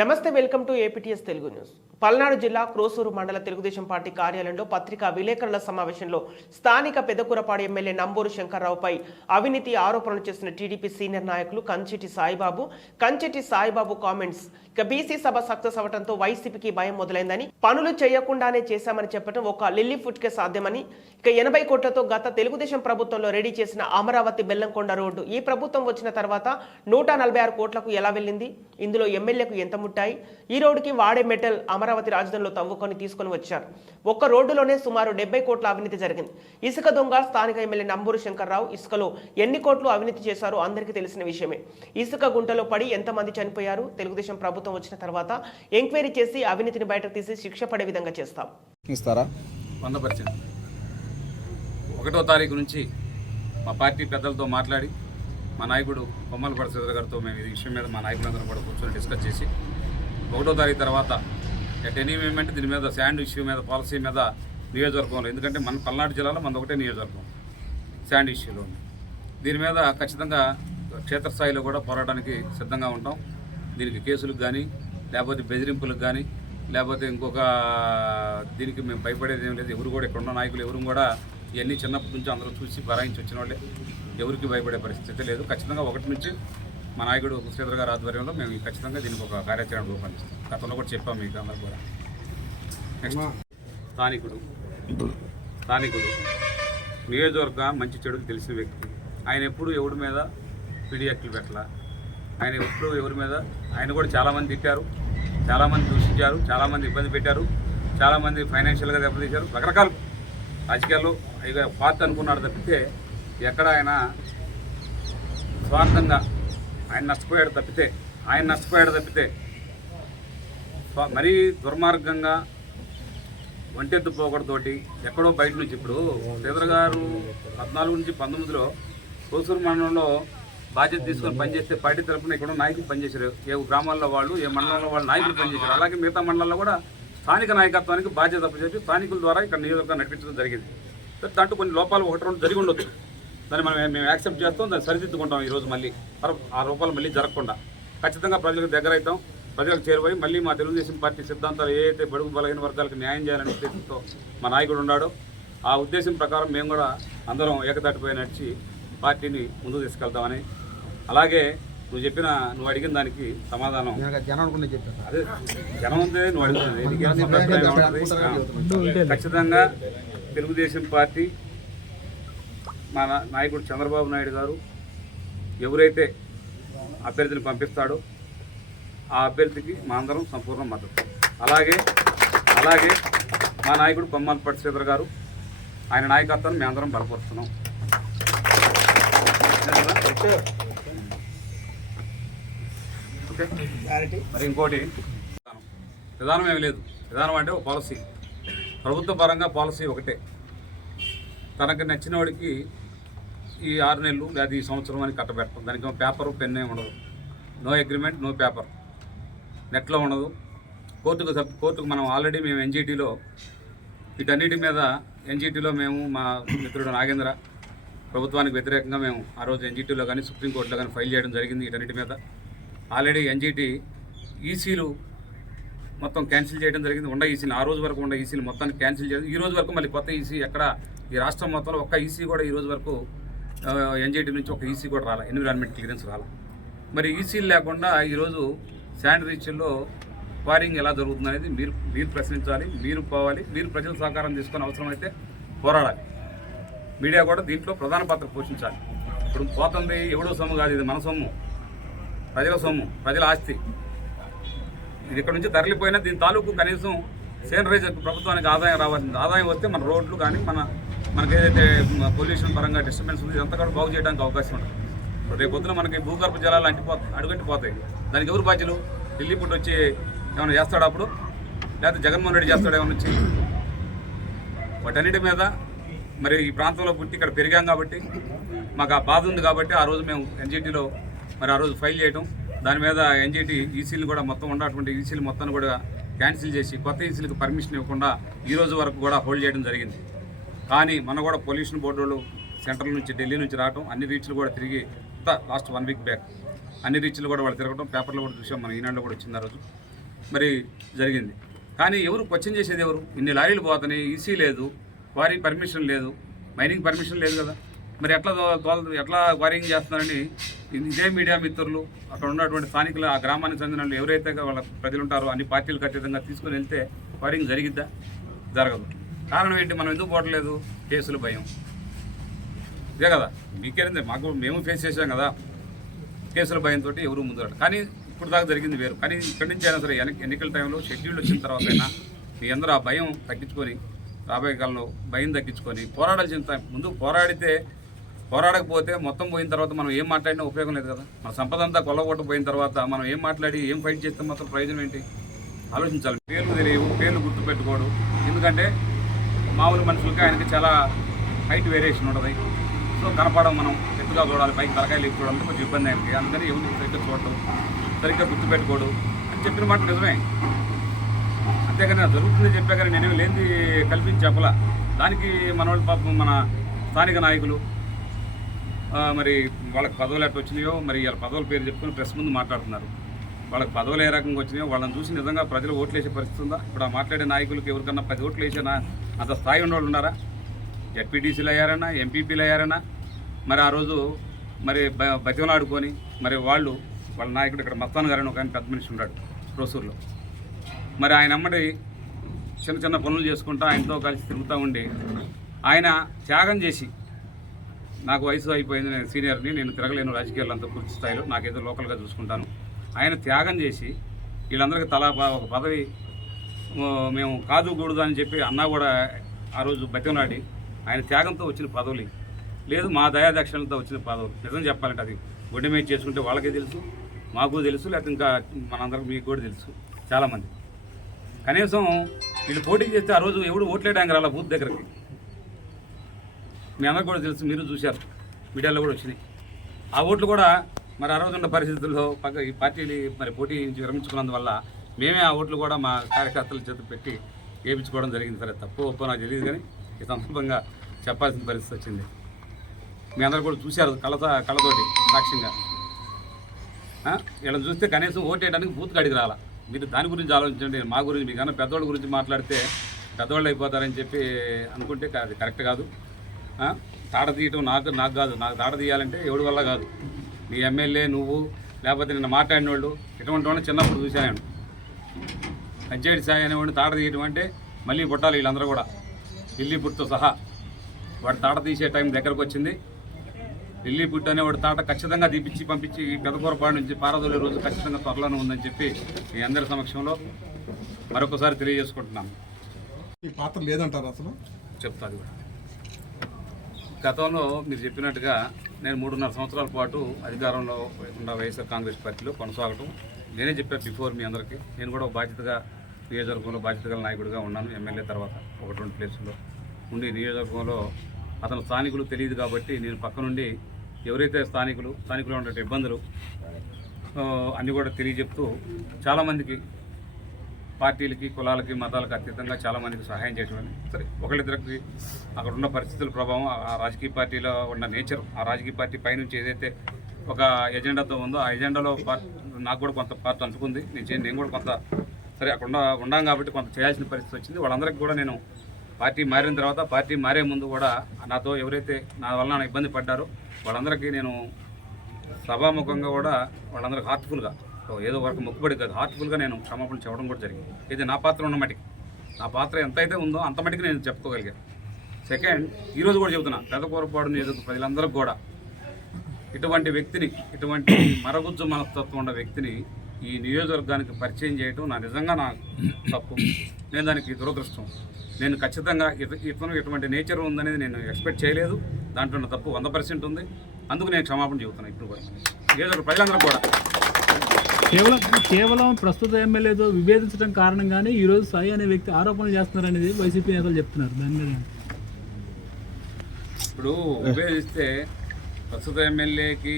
నమస్తే welcome to APTS Telugu news. Palnadu జిల్లా క్రోసూరు మండల తెలుగుదేశం పార్టీ కార్యాలయంలో పత్రికా విలేకరుల సమావేశంలో స్థానిక పెదకూరపాడు ఎమ్మెల్యే నంబూరు శంకర్రావుపై అవినీతి ఆరోపణలు చేసిన టీడీపీ సీనియర్ నాయకులు కంచెటి సాయిబాబు. కంచెటి సాయిబాబు కామెంట్స్ ఇక బీసీ సభ సక్సెస్ అవడంతో వైసీపీకి భయం మొదలైందని పనులు చేయకుండానే చేశామని చెప్పడం ఒక లిల్లీ ఫుట్కే సాధ్యమని ఇక ఎనభై కోట్లతో గత తెలుగుదేశం ప్రభుత్వంలో రెడీ చేసిన అమరావతి బెల్లంకొండ రోడ్డు. ఈ ప్రభుత్వం వచ్చిన తర్వాత నూట నలభై ఆరు కోట్లకు ఎలా వెళ్ళింది? ఇందులో ఎమ్మెల్యేకు ఎంత ముట్టాయి ఈ రోడ్డుకి వాడే మెటల్ అమరావతి రాజధానిలో తవ్వుకొని తీసుకొని వచ్చారు. ఒక్క రోడ్డులోనే సుమారు డెబ్బై కోట్ల అవినీతి జరిగింది. ఇసుక దొంగ స్థానిక ఎమ్మెల్యే నంబూరు శంకర్రావు ఇసుకలో ఎన్ని కోట్లు అవినీతి చేశారో అందరికీ తెలిసిన విషయమే. ఇసుక గుంటలో పడి ఎంతమంది చనిపోయారు? తెలుగుదేశం ప్రభుత్వం వచ్చిన తర్వాత ఎంక్వైరీ చేసి అవినీతిని బయటకు తీసి శిక్ష పడే విధంగా చేస్తాం. ఇస్తారా? వంద పర్సెంట్ ఒకటో తారీఖు నుంచి మా పార్టీ పెద్దలతో మాట్లాడి మా నాయకుడు కొమ్మల పరశుధర్ గారితో మేము ఈ విషయం మీద మా నాయకులందరం కూడా కూర్చొని డిస్కస్ చేసి ఒకటో తారీఖు తర్వాత ఎట్ ఎనీ మూమెంట్ దీని మీద శాండ్ ఇష్యూ మీద పాలసీ మీద నియోజకవర్గంలో ఎందుకంటే మన పల్నాడు జిల్లాలో మన ఒకటే నియోజకవర్గం శాండ్ ఇష్యూలో దీని మీద ఖచ్చితంగా క్షేత్రస్థాయిలో కూడా పోరాటానికి సిద్ధంగా ఉంటాం. దీనికి కేసులకు కానీ లేకపోతే బెదిరింపులకు కానీ లేకపోతే ఇంకొక దీనికి మేము భయపడేది ఏం లేదు. ఎవరు కూడా ఇక్కడ ఉన్న నాయకులు ఎవరు కూడా ఇవన్నీ చిన్నప్పటి నుంచి అందరూ చూసి బరాయించి వచ్చిన వాళ్ళే. ఎవరికి భయపడే పరిస్థితి లేదు. ఖచ్చితంగా ఒకటి నుంచి మా నాయకుడు శ్రీధర్ గారి ఆధ్వర్యంలో మేము ఖచ్చితంగా దీనికి ఒక కార్యాచరణ రూపొందిస్తాం. గతంలో కూడా చెప్పాం మీకు అందరు కూడా. నెక్స్ట్ స్థానికుడు. స్థానికుడు. నియోజకవర్గ మంచి చెడులు తెలిసిన వ్యక్తి. ఆయన ఎప్పుడు ఎవడి మీద పీడియాక్లు పెట్టాల? ఆయన ఎప్పుడు ఎవరి మీద? ఆయన కూడా చాలామంది తిట్టారు. చాలామంది దూషించారు. చాలామంది ఇబ్బంది పెట్టారు. చాలామంది ఫైనాన్షియల్గా దెబ్బతీశారు. రకరకాల రాజకీయాల్లో ఇక పార్ట్ అనుకున్నాడు తప్పితే ఎక్కడ ఆయన స్వార్థంగా ఆయన నష్టపోయాడు తప్పితే ఆయన నష్టపోయాడు తప్పితే మరీ దుర్మార్గంగా ఒంటెత్తు పోకడతోటి ఎక్కడో బయట నుంచి ఇప్పుడు శ్రీధర్ గారు పద్నాలుగు నుంచి పంతొమ్మిదిలో కోసూరు మండలంలో బాధ్యత తీసుకొని పనిచేస్తే పార్టీ తరఫున ఇక్కడ నాయకులు పనిచేశారు. ఏ గ్రామాల్లో వాళ్ళు ఏ మండలంలో వాళ్ళు నాయకులు పనిచేశారు. అలాగే మిగతా మండలాల్లో కూడా స్థానిక నాయకత్వానికి బాధ్యత అప్పచెప్పి స్థానికుల ద్వారా ఇక్కడ నియోజకవర్గం నడిపించడం జరిగింది. దాంట్లో కొన్ని లోపాలు ఒకటి రెండు జరిగి ఉండొచ్చు. దాన్ని మనం మేము యాక్సెప్ట్ చేస్తాం దాన్ని సరిదిద్దుకుంటాం ఈరోజు మళ్ళీ ఆ రూపాయలు మళ్ళీ జరగకుండా ఖచ్చితంగా ప్రజలకు దగ్గర అవుతాం ప్రజలకు చేరువై మళ్ళీ మా తెలుగుదేశం పార్టీ సిద్ధాంతాలు ఏ అయితే బడుగు బలహీన వర్గాలకు న్యాయం చేయాలనే ఉద్దేశంతో మా నాయకుడు ఉన్నాడో ఆ ఉద్దేశం ప్రకారం మేము కూడా అందరం ఏకతాటిపై నడిచి పార్టీని ముందుకు తీసుకెళ్తామని అలాగే నువ్వు చెప్పిన నువ్వు అడిగిన దానికి సమాధానం అదే జనం ఉందే నువ్వు అడుగుతుంది? ఆ, ఖచ్చితంగా తెలుగుదేశం పార్టీ మా నాయకుడు చంద్రబాబు నాయుడు గారు ఎవరైతే అభ్యర్థిని పంపిస్తాడో ఆ అభ్యర్థికి మా అందరం సంపూర్ణ మద్దతు. అలాగే అలాగే మా నాయకుడు కొమ్మాలపట్టి శ్రీధర్ గారు ఆయన నాయకత్వాన్ని మేము అందరం బలపరుస్తున్నాం. ఓకే. మరి ఇంకోటి విధానం. ఏమి లేదు. విధానం అంటే ఒక పాలసీ. ప్రభుత్వ పరంగా పాలసీ ఒకటే. తనకు నచ్చిన వాడికి ఈ ఆరు నెలలు లేదా ఈ సంవత్సరం అని కట్టబెడతాం దానికి పేపర్ పెన్ ఏమి ఉండదు. నో అగ్రిమెంట్ నో పేపర్ నెట్లో ఉండదు. కోర్టుకు సబ్ కోర్టుకు మనం ఆల్రెడీ మేము ఎన్జీటీలో వీటన్నిటి మీద ఎన్జీటీలో మేము మా మిత్రుడు నాగేంద్ర ప్రభుత్వానికి వ్యతిరేకంగా మేము ఆ రోజు ఎన్జిటీలో కానీ సుప్రీంకోర్టులో కానీ ఫైల్ చేయడం జరిగింది వీటన్నిటి మీద. ఆల్రెడీ ఎన్జీటీ ఈసీలు మొత్తం క్యాన్సిల్ చేయడం జరిగింది. ఉండ ఈసీని ఆ రోజు వరకు ఉండ ఈసీలు మొత్తాన్ని క్యాన్సిల్ చేయడం. ఈ రోజు వరకు మళ్ళీ కొత్త ఈసీ ఎక్కడ ఈ రాష్ట్రం మొత్తంలో ఒక్క ఈసీ కూడా ఈ రోజు వరకు ఎన్జీటీ నుంచి ఒక ఈసీ కూడా రాలే ఎన్విరాన్మెంట్ క్లియరెన్స్ రాలే. మరి ఈసీలు లేకుండా ఈరోజు శాండ్ రీచ్ల్లో ఎలా జరుగుతుంది అనేది మీరు మీరు ప్రశ్నించాలి మీరు పోవాలి మీరు ప్రజల సహకారం తీసుకొని అవసరమైతే పోరాడాలి. మీడియా కూడా దీంట్లో ప్రధాన పాత్ర పోషించాలి. ఇప్పుడు పోతుంది ఎవడో సొమ్ము కాదు ఇది మన సొమ్ము ప్రజల సొమ్ము ప్రజల ఆస్తి. ఇది ఇక్కడ నుంచి తరలిపోయినా దీని తాలూకు కనీసం సేనరైజ్ ప్రభుత్వానికి ఆదాయం రావాల్సింది. ఆదాయం వస్తే మన రోడ్లు కానీ మన మనకి ఏదైతే పొల్యూషన్ పరంగా డిస్టర్బెన్స్ ఉంది ఇదంతా కూడా బాగు చేయడానికి అవకాశం ఉంటుంది. రేపు పొద్దున మనకి భూగర్భ జలాలు అంటిపో అడుగంటిపోతాయి దానికి ఎవరు బాధ్యులు? ఢిల్లీ పుట్టి వచ్చి ఏమైనా చేస్తాడు అప్పుడు? లేకపోతే జగన్మోహన్ రెడ్డి చేస్తాడు ఏమైనా వచ్చి? వాటన్నిటి మీద మరి ఈ ప్రాంతంలో పుట్టి ఇక్కడ పెరిగాం కాబట్టి మాకు ఆ బాధ ఉంది కాబట్టి ఆ రోజు మేము ఎన్జిటీలో మరి ఆ రోజు ఫైల్ చేయటం. దాని మీద ఎన్జిటి ఈసీలు కూడా మొత్తం ఉన్నటువంటి ఈసీలు మొత్తాన్ని కూడా క్యాన్సిల్ చేసి కొత్త ఈసీలకు పర్మిషన్ ఇవ్వకుండా ఈ రోజు వరకు కూడా హోల్డ్ చేయడం జరిగింది. కానీ మన కూడా పొల్యూషన్ బోర్డు వాళ్ళు సెంట్రల్ నుంచి ఢిల్లీ నుంచి రావటం అన్ని రీచ్లు కూడా తిరిగి లాస్ట్ వన్ వీక్ బ్యాక్. అన్ని రీచ్లు కూడా వాళ్ళు తిరగడం పేపర్లో కూడా చూసాం మన ఈనాడులో కూడా వచ్చింది ఆ రోజు. మరి జరిగింది. కానీ ఎవరు క్వశ్చన్ చేసేది ఎవరు? ఇన్ని లారీలు పోతున్నాయి ఈసీ లేదు క్వారీ పర్మిషన్ లేదు మైనింగ్ పర్మిషన్ లేదు కదా. మరి ఎట్లా తో- తోల ఎట్లా క్వారింగ్ చేస్తున్నారని ఇదే మీడియా మిత్రులు అక్కడ ఉన్నటువంటి స్థానికులు ఆ గ్రామానికి చెందిన ఎవరైతే వాళ్ళ ప్రజలు ఉంటారో అన్ని పార్టీలకు అతీతంగా తీసుకుని వెళ్తే క్వారింగ్ జరిగిద్దా? జరగదు. కారణం ఏంటి? మనం ఎందుకు పోవట్లేదు? కేసుల భయం. ఇదే కదా. మీకేంది మాకు మేము ఫేస్ చేసాం కదా. కేసుల భయంతో ఎవరు ముందు కానీ ఇప్పుడు దాకా జరిగింది వేరు. కానీ ఇక్కడి నుంచి అయినా సరే ఎన్నికల టైంలో షెడ్యూల్ వచ్చిన తర్వాత అయినా మీ అందరూ ఆ భయం తగ్గించుకొని రాబోయే కాలంలో భయం తగ్గించుకొని పోరాడాల్సిన టైం ముందు పోరాడితే పోరాడకపోతే మొత్తం పోయిన తర్వాత మనం ఏం మాట్లాడినా ఉపయోగం లేదు కదా. మన సంపద అంతా కొల్లగొట్టపోయిన తర్వాత మనం ఏం మాట్లాడి ఏం ఫైట్ చేస్తే మాత్రం ప్రయోజనం ఏంటి? ఆలోచించాలి. పేర్లు తెలియవు పేర్లు గుర్తుపెట్టుకోడు. ఎందుకంటే మామూలు మనుషులకి ఆయనకి చాలా హైట్ వేరియేషన్ ఉంటుంది. సో కనపడం మనం ఎత్తుగా చూడాలి పైకి తలకాయలు ఎక్కువ చూడాలంటే కొంచెం ఇబ్బంది ఆయనకి. అందుకని ఎవరిని సరిగ్గా చూడటం సరిగ్గా గుర్తుపెట్టుకోడు అని చెప్పిన మాట నిజమే. అంతేగాని అది జరుగుతుంది చెప్పా కానీ నేనేమి లేనిది కల్పించి చెప్పలా. దానికి మన వాళ్ళు పాపం మన స్థానిక నాయకులు మరి వాళ్ళకి పదవులు ఎట్లా వచ్చినాయో మరి వాళ్ళ పదవుల పేరు చెప్పుకొని ప్రెస్ ముందు మాట్లాడుతున్నారు. వాళ్ళకి పదవులు ఏ రకంగా వచ్చినాయో వాళ్ళని చూసి నిజంగా ప్రజలు ఓట్లు వేసే పరిస్థితి ఉందా? ఇప్పుడు ఆ మాట్లాడే నాయకులకు ఎవరికన్నా పది ఓట్లు వేసేనా? అంత స్థాయి ఉన్నవాళ్ళు ఉన్నారా? జడ్పీటీసీలు అయ్యారన్నా ఎంపీపీలు అయ్యారన్నా? మరి ఆ రోజు మరి బ- బతిమలాడుకొని మరి వాళ్ళు వాళ్ళ నాయకుడు ఇక్కడ మస్తాన్ గారు ఒక ఆయన పెద్ద మనిషి ఉన్నాడు రోసూరులో. మరి ఆయన అమ్మడి చిన్న చిన్న పనులు చేసుకుంటూ ఆయనతో కలిసి తిరుగుతూ ఉండి ఆయన త్యాగం చేసి నాకు వయసు అయిపోయింది నేను సీనియర్ని నేను తిరగలేను రాజకీయాల్లో అంత పూర్తి స్థాయిలో నాకేదో లోకల్గా చూసుకుంటాను. ఆయన త్యాగం చేసి వీళ్ళందరికీ తలా ప- ఒక పదవి మేము కాదు కూడదు అని చెప్పి అన్నా కూడా ఆ రోజు బతిమలాడి ఆయన త్యాగంతో వచ్చిన పదవులు లేదు మా దయాదక్షిణలతో వచ్చిన పదవులు. నిజం చెప్పాలంటే అది గుండె మీద చేసుకుంటే వాళ్ళకే తెలుసు మాకు తెలుసు లేకపోతే ఇంకా మనందరికి మీకు కూడా తెలుసు చాలామంది. కనీసం వీళ్ళు పోటీ చేస్తే ఆ రోజు ఎవడు ఓట్లేయడానికి రాలా బూత్ దగ్గరికి. మీ అందరికి కూడా తెలుసు మీరు చూశారు మీడియాలో కూడా వచ్చినాయి. ఆ ఓట్లు కూడా మరి ఆ రోజు ఉన్న పరిస్థితుల్లో పక్క ఈ పార్టీలు మరి పోటీ నుంచి విరమించుకున్నందువల్ల మేమే ఆ ఓట్లు కూడా మా కార్యకర్తల చేత పెట్టి వేయించుకోవడం జరిగింది. సరే తప్పు ఒప్పో నాకు తెలియదు కానీ ఈ సందర్భంగా చెప్పాల్సిన పరిస్థితి వచ్చింది. మీ అందరు కూడా చూశారు కళ్ళతో కళ్ళతోటి సాక్ష్యంగా. వీళ్ళని చూస్తే కనీసం ఓటేయడానికి బూత్ కాడికి రాలా. మీరు దాని గురించి ఆలోచించండి. మా గురించి మీకన్నా పెద్దవాళ్ళ గురించి మాట్లాడితే పెద్దవాళ్ళు అయిపోతారని చెప్పి అనుకుంటే అది కరెక్ట్ కాదు. తాట తీయటం నాకు నాకు కాదు. నాకు తాట తీయాలంటే ఎవడి వల్ల కాదు? నీ ఎమ్మెల్యే నువ్వు లేకపోతే నిన్న మాట్లాడిన వాళ్ళు ఇటువంటి వాళ్ళని చిన్నప్పుడు చూశాను అజ్జేడి సాయి అనేవాడిని తాడ తీయటం అంటే మళ్ళీ పుట్టాలి వీళ్ళందరూ కూడా. ఢిల్లీ పుట్టుతో సహా. వాడు తాట తీసే టైం దగ్గరకు వచ్చింది. ఢిల్లీ పుట్టు అనేవాడు తాట ఖచ్చితంగా తీపిచ్చి పంపించి ఈ పెదకూరపాడు నుంచి పారదోలే రోజు ఖచ్చితంగా త్వరలోనే ఉందని చెప్పి మీ అందరి సమక్షంలో మరొకసారి తెలియజేసుకుంటున్నాను. ఈ పాత్ర లేదంటారు అసలు? చెప్తా అది కూడా. గతంలో మీరు చెప్పినట్టుగా నేను మూడున్నర సంవత్సరాల పాటు అధికారంలో ఉన్న వైఎస్ఆర్ కాంగ్రెస్ పార్టీలో కొనసాగటం. నేనే చెప్పాను బిఫోర్ మీ అందరికీ. నేను కూడా బాధ్యతగా నియోజకవర్గంలో బాధ్యత గల నాయకుడిగా ఉన్నాను ఎమ్మెల్యే తర్వాత ఒకటి రెండు ప్లేసుల్లో ఉండి నియోజకవర్గంలో అతను స్థానికులు తెలియదు కాబట్టి నేను పక్క నుండి ఎవరైతే స్థానికులు స్థానికులు ఉండే ఇబ్బందులు అన్నీ కూడా తెలియజెప్తూ చాలామందికి పార్టీలకి కులాలకి మతాలకు అతీతంగా చాలామందికి సహాయం చేయటమని సరే ఒకళ్ళిద్దరికి అక్కడ ఉన్న పరిస్థితుల ప్రభావం ఆ- రాజకీయ పార్టీలో ఉన్న నేచర్ ఆ రాజకీయ పార్టీ పైనుంచి ఏదైతే ఒక ఎజెండాతో ఉందో ఆ ఎజెండాలో పార్ట్ నాకు కూడా కొంత పార్ట్ అంటుకుంది నేను చే- నేను కూడా కొంత సరే అక్కడ ఉండాం కాబట్టి కొంత చేయాల్సిన పరిస్థితి వచ్చింది. వాళ్ళందరికీ కూడా నేను పార్టీ మారిన తర్వాత పార్టీ మారే ముందు కూడా నాతో ఎవరైతే నా వలన ఇబ్బంది పడ్డారో వాళ్ళందరికీ నేను సభాముఖంగా కూడా వాళ్ళందరికీ హార్ట్ఫుల్గా ఏదో వరకు మొక్కుబడి కాదు హార్ట్ఫుల్గా నేను క్షమాపణ చెప్పడం కూడా జరిగింది. ఇది నా పాత్ర ఉన్న మటుకి. నా పాత్ర ఎంతైతే ఉందో అంత మటుకు నేను చెప్పుకోగలిగాను. సెకండ్ ఈరోజు కూడా చెబుతున్నా పెదకూరపాడు నియోజక ప్రజలందరికీ కూడా ఇటువంటి వ్యక్తిని ఇటువంటి మరగుజ్జు మనస్తత్వం ఉన్న వ్యక్తిని ఈ నియోజకవర్గానికి పరిచయం చేయటం నా నిజంగా నా తప్పు. నేను దానికి దురదృష్టం. నేను ఖచ్చితంగా ఇత ఇతను ఇటువంటి నేచర్ ఉందనేది నేను ఎక్స్పెక్ట్ చేయలేదు. దాంట్లో నా తప్పు వంద పర్సెంట్ ఉంది. అందుకు నేను క్షమాపణ చెబుతున్నాను ఇప్పుడు కూడా. నియోజకవర్గ ప్రజలందరూ కూడా. కేవలం కేవలం ప్రస్తుత ఎమ్మెల్యేతో విభేదించడం కారణంగానే ఈ రోజు సాయి అనే వ్యక్తి ఆరోపణలు చేస్తున్నారు అనేది వైసీపీ నేతలు చెప్తున్నారు. దాని మీద ఇప్పుడు ఉపయోగిస్తే ప్రస్తుత ఎమ్మెల్యేకి